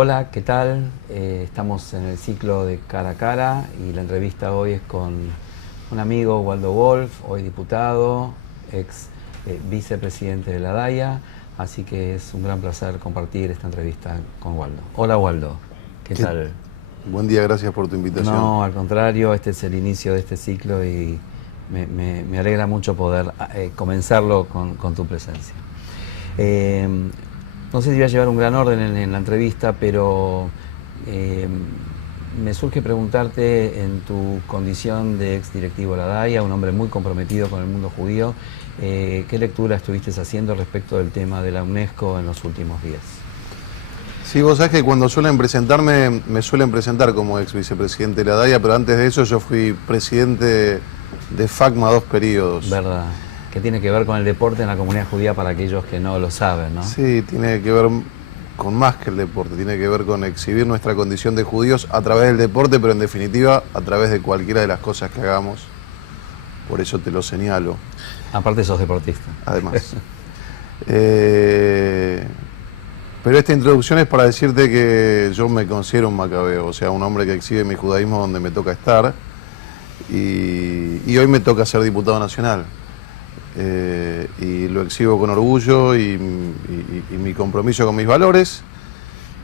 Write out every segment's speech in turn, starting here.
Hola, ¿qué tal? Estamos en el ciclo de Cara a Cara y la entrevista hoy es con un amigo, Waldo Wolf, hoy diputado, ex vicepresidente de la DAIA, así que es un gran placer compartir esta entrevista con Waldo. Hola Waldo, ¿qué tal? Buen día, gracias por tu invitación. No, al contrario, este es el inicio de este ciclo y me alegra mucho poder comenzarlo con tu presencia. Eh, no sé si voy a llevar un gran orden en la entrevista, pero me surge preguntarte, en tu condición de ex directivo de la DAIA, un hombre muy comprometido con el mundo judío, ¿qué lectura estuviste haciendo respecto del tema de la UNESCO en los últimos días? Sí, vos sabés que cuando suelen presentarme, me suelen presentar como ex vicepresidente de la DAIA, pero antes de eso yo fui presidente de FACMA 2 periodos. ¿Verdad? Que tiene que ver con el deporte en la comunidad judía para aquellos que no lo saben, ¿no? Sí, tiene que ver con más que el deporte, tiene que ver con exhibir nuestra condición de judíos a través del deporte, pero en definitiva a través de cualquiera de las cosas que hagamos. Por eso te lo señalo. Aparte sos deportista. Además. Pero esta introducción es para decirte que yo me considero un macabeo, o sea, un hombre que exhibe mi judaísmo donde me toca estar, y hoy me toca ser diputado nacional. Y lo exhibo con orgullo y mi compromiso con mis valores.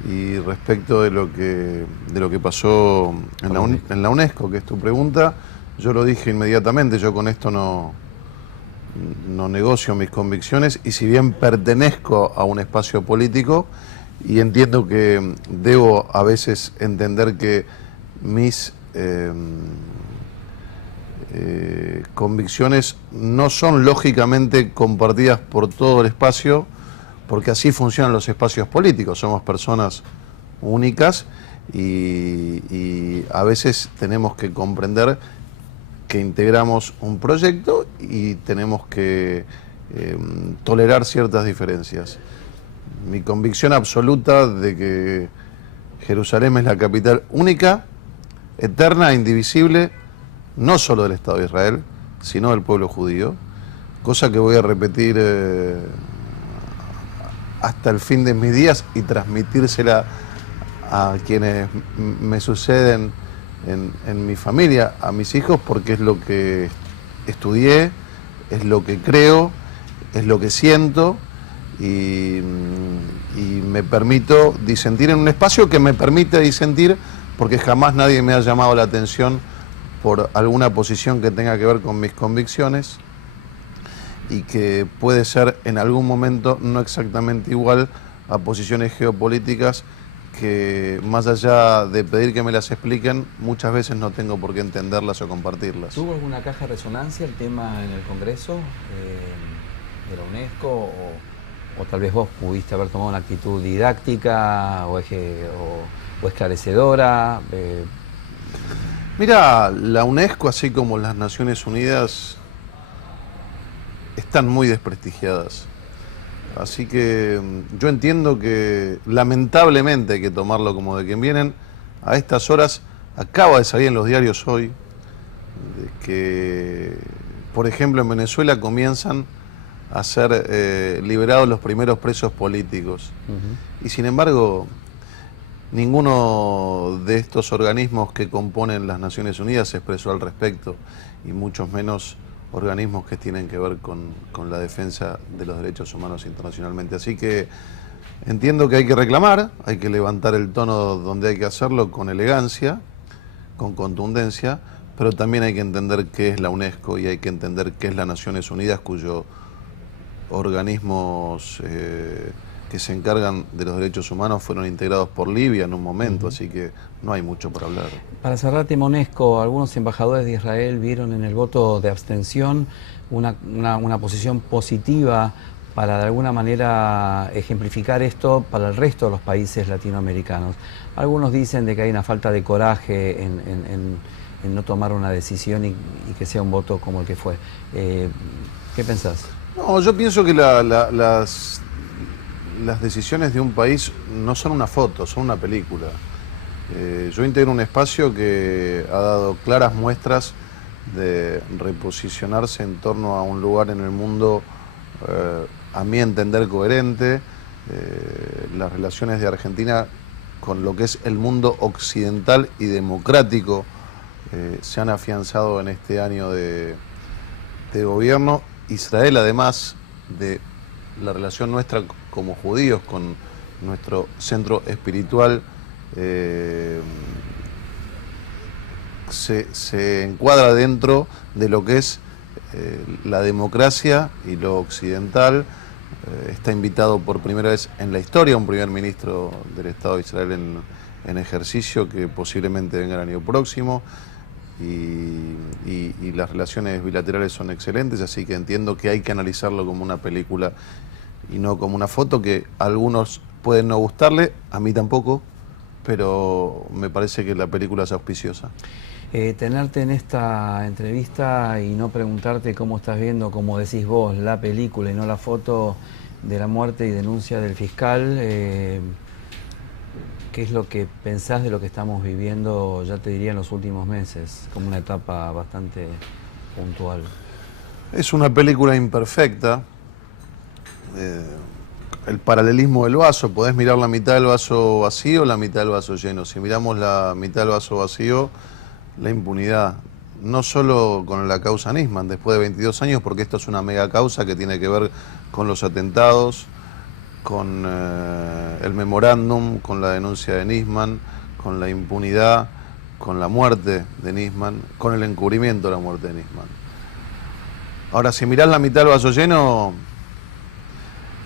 Y respecto de lo que pasó en la UNESCO, que es tu pregunta, yo lo dije inmediatamente, yo con esto no negocio mis convicciones, y si bien pertenezco a un espacio político y entiendo que debo a veces entender que mis convicciones no son lógicamente compartidas por todo el espacio, porque así funcionan los espacios políticos, somos personas únicas y a veces tenemos que comprender que integramos un proyecto y tenemos que tolerar ciertas diferencias. Mi convicción absoluta de que Jerusalén es la capital única, eterna e indivisible, no solo del Estado de Israel, sino del pueblo judío, cosa que voy a repetir hasta el fin de mis días y transmitírsela a quienes me suceden en mi familia, a mis hijos, porque es lo que estudié, es lo que creo, es lo que siento, y me permito disentir en un espacio que me permite disentir, porque jamás nadie me ha llamado la atención por alguna posición que tenga que ver con mis convicciones y que puede ser en algún momento no exactamente igual a posiciones geopolíticas que, más allá de pedir que me las expliquen, muchas veces no tengo por qué entenderlas o compartirlas. ¿Tuvo alguna caja de resonancia el tema en el Congreso de la UNESCO? O tal vez vos pudiste haber tomado una actitud didáctica o esclarecedora? Mira, la UNESCO, así como las Naciones Unidas, están muy desprestigiadas. Así que yo entiendo que lamentablemente hay que tomarlo como de quien vienen. A estas horas acaba de salir en los diarios hoy de que, por ejemplo, en Venezuela comienzan a ser liberados los primeros presos políticos. Y sin embargo, ninguno de estos organismos que componen las Naciones Unidas se expresó al respecto, y muchos menos organismos que tienen que ver con la defensa de los derechos humanos internacionalmente. Así que entiendo que hay que reclamar, hay que levantar el tono donde hay que hacerlo con elegancia, con contundencia, pero también hay que entender qué es la UNESCO y hay que entender qué es las Naciones Unidas, cuyos organismos que se encargan de los derechos humanos fueron integrados por Libia en un momento, así que no hay mucho por hablar. Para cerrar tema UNESCO, algunos embajadores de Israel vieron en el voto de abstención una posición positiva para de alguna manera ejemplificar esto para el resto de los países latinoamericanos. Algunos dicen de que hay una falta de coraje en no tomar una decisión y que sea un voto como el que fue. ¿Qué pensás? No, yo pienso que las decisiones de un país no son una foto, son una película. Yo integro un espacio que ha dado claras muestras de reposicionarse en torno a un lugar en el mundo, a mi entender, coherente. Las relaciones de Argentina con lo que es el mundo occidental y democrático se han afianzado en este año de gobierno. Israel, además de la relación nuestra como judíos con nuestro centro espiritual, se encuadra dentro de lo que es la democracia y lo occidental. Está invitado por primera vez en la historia un primer ministro del Estado de Israel en ejercicio, que posiblemente venga el año próximo, y las relaciones bilaterales son excelentes, así que entiendo que hay que analizarlo como una película y no como una foto, que a algunos pueden no gustarle, a mí tampoco, pero me parece que la película es auspiciosa. Tenerte en esta entrevista y no preguntarte cómo estás viendo, como decís vos, la película y no la foto de la muerte y denuncia del fiscal, ¿qué es lo que pensás de lo que estamos viviendo, ya te diría, en los últimos meses, como una etapa bastante puntual? Es una película imperfecta. El paralelismo del vaso, podés mirar la mitad del vaso vacío o la mitad del vaso lleno. Si miramos la mitad del vaso vacío, la impunidad, no solo con la causa Nisman, después de 22 años, porque esto es una mega causa que tiene que ver con los atentados, con el memorándum, con la denuncia de Nisman, con la impunidad, con la muerte de Nisman, con el encubrimiento de la muerte de Nisman. Ahora, si mirás la mitad del vaso lleno,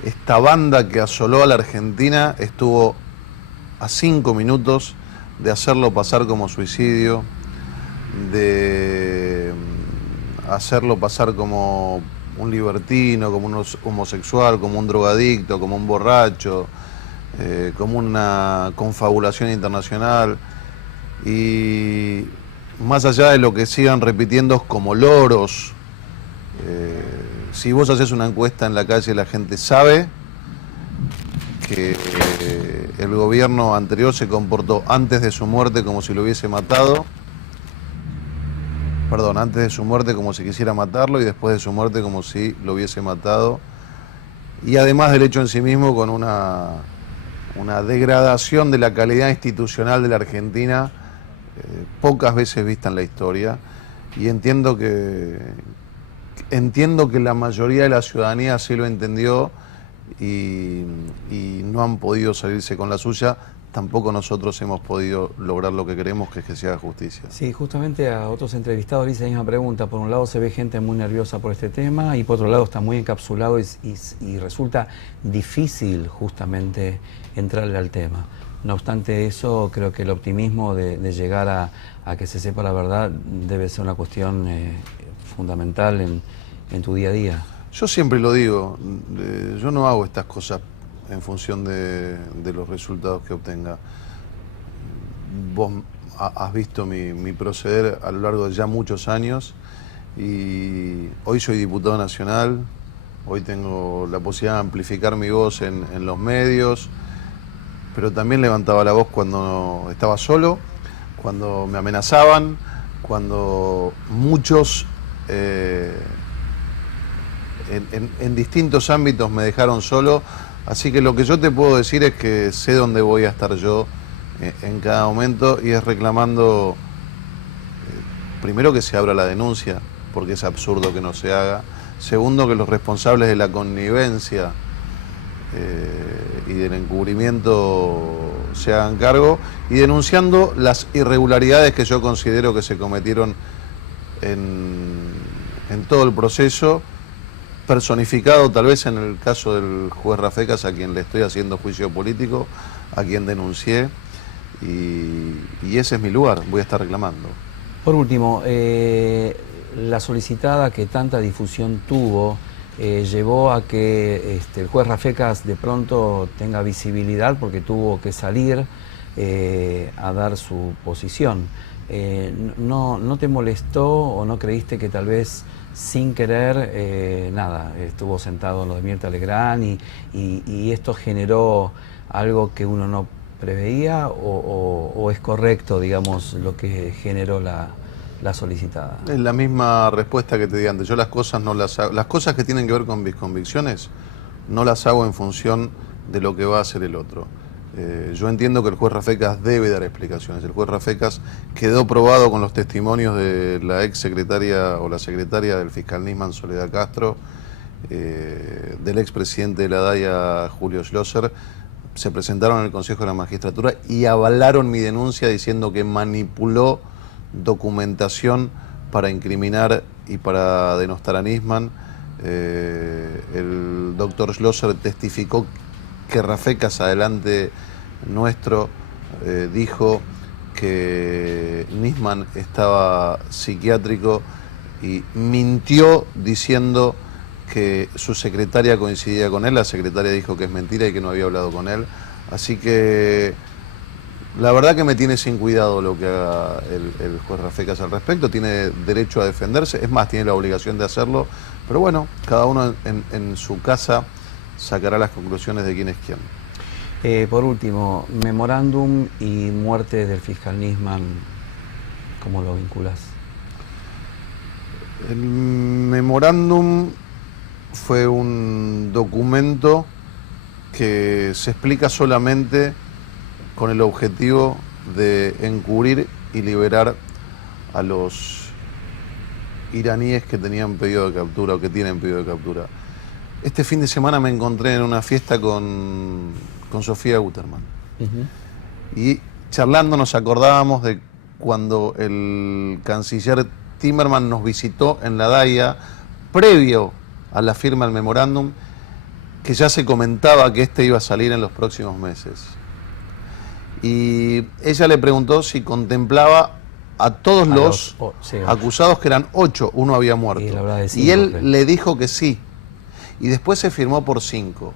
esta banda que asoló a la Argentina estuvo a 5 minutos de hacerlo pasar como suicidio, de hacerlo pasar como un libertino, como un homosexual, como un drogadicto, como un borracho, como una confabulación internacional. Y más allá de lo que sigan repitiendo como loros, si vos haces una encuesta en la calle, la gente sabe que el gobierno anterior se comportó antes de su muerte como si lo hubiese matado. Perdón, antes de su muerte como si quisiera matarlo, y después de su muerte como si lo hubiese matado. Y además del hecho en sí mismo, con una degradación de la calidad institucional de la Argentina pocas veces vista en la historia. Y entiendo que la mayoría de la ciudadanía así lo entendió y no han podido salirse con la suya. Tampoco nosotros hemos podido lograr lo que queremos, que es que se haga justicia. Sí, justamente a otros entrevistados le hice la misma pregunta. Por un lado se ve gente muy nerviosa por este tema y por otro lado está muy encapsulado y resulta difícil justamente entrarle al tema. No obstante eso, creo que el optimismo de llegar a que se sepa la verdad debe ser una cuestión fundamental en tu día a día. Yo siempre lo digo, yo no hago estas cosas en función de los resultados que obtenga. Vos has visto mi proceder a lo largo de ya muchos años y hoy soy diputado nacional, hoy tengo la posibilidad de amplificar mi voz en los medios, pero también levantaba la voz cuando estaba solo, cuando me amenazaban, cuando muchos en distintos ámbitos me dejaron solo. Así que lo que yo te puedo decir es que sé dónde voy a estar yo en cada momento, y es reclamando, primero, que se abra la denuncia, porque es absurdo que no se haga. Segundo, que los responsables de la connivencia y del encubrimiento se hagan cargo, y denunciando las irregularidades que yo considero que se cometieron en todo el proceso, personificado tal vez en el caso del juez Rafecas, a quien le estoy haciendo juicio político, a quien denuncié, y ese es mi lugar, voy a estar reclamando. Por último, la solicitada que tanta difusión tuvo llevó a que el juez Rafecas de pronto tenga visibilidad porque tuvo que salir a dar su posición. ¿No te molestó o no creíste que tal vez sin querer, estuvo sentado en lo de Mirta Legrand y esto generó algo que uno no preveía, o es correcto, digamos, lo que generó la solicitada? Es la misma respuesta que te di antes. Yo las cosas no las hago, las cosas que tienen que ver con mis convicciones no las hago en función de lo que va a hacer el otro. Yo entiendo que el juez Rafecas debe dar explicaciones. El juez Rafecas quedó probado con los testimonios de la ex secretaria o la secretaria del fiscal Nisman, Soledad Castro, del expresidente de la DAIA, Julio Schlosser. Se presentaron en el Consejo de la Magistratura y avalaron mi denuncia diciendo que manipuló documentación para incriminar y para denostar a Nisman. El doctor Schlosser testificó que Rafecas, adelante nuestro, dijo que Nisman estaba psiquiátrico y mintió diciendo que su secretaria coincidía con él. La secretaria dijo que es mentira y que no había hablado con él. Así que la verdad que me tiene sin cuidado lo que haga el juez Rafecas al respecto. Tiene derecho a defenderse, es más, tiene la obligación de hacerlo, pero bueno, cada uno en su casa sacará las conclusiones de quién es quién. Por último, memorándum y muerte del fiscal Nisman, ¿cómo lo vinculas? El memorándum fue un documento que se explica solamente con el objetivo de encubrir y liberar a los iraníes que tenían pedido de captura o que tienen pedido de captura. Este fin de semana me encontré en una fiesta con Sofía Guterman. Y charlando nos acordábamos de cuando el canciller Timmermans nos visitó en la DAIA, previo a la firma del memorándum, que ya se comentaba que este iba a salir en los próximos meses. Y ella le preguntó si contemplaba a todos los acusados, que eran 8, uno había muerto. Y él le dijo que sí. Y después se firmó por 5.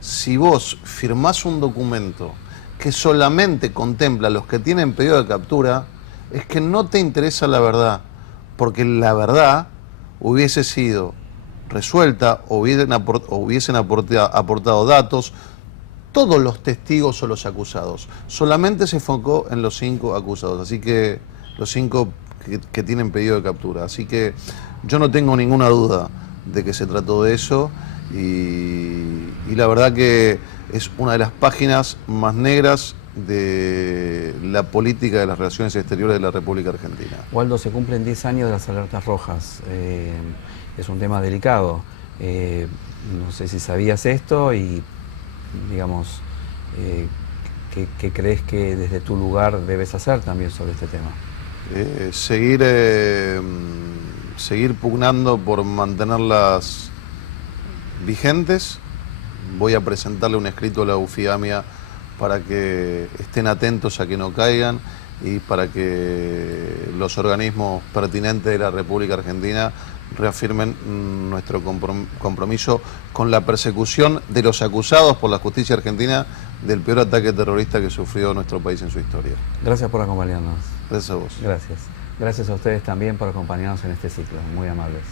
Si vos firmás un documento que solamente contempla a los que tienen pedido de captura, es que no te interesa la verdad, porque la verdad hubiese sido resuelta, o hubiesen aportado datos todos los testigos o los acusados. Solamente se enfocó en los 5 acusados, así que los 5 que tienen pedido de captura. Así que yo no tengo ninguna duda de que se trató de eso, y la verdad que es una de las páginas más negras de la política de las relaciones exteriores de la República Argentina. Waldo, se cumplen 10 años de las alertas rojas. Es un tema delicado. No sé si sabías esto y, digamos, ¿qué crees que desde tu lugar debes hacer también sobre este tema? Seguir pugnando por mantenerlas vigentes. Voy a presentarle un escrito a la UFIAMIA para que estén atentos a que no caigan y para que los organismos pertinentes de la República Argentina reafirmen nuestro compromiso con la persecución de los acusados por la justicia argentina del peor ataque terrorista que sufrió nuestro país en su historia. Gracias por acompañarnos. Gracias a vos. Gracias. Gracias a ustedes también por acompañarnos en este ciclo. Muy amables.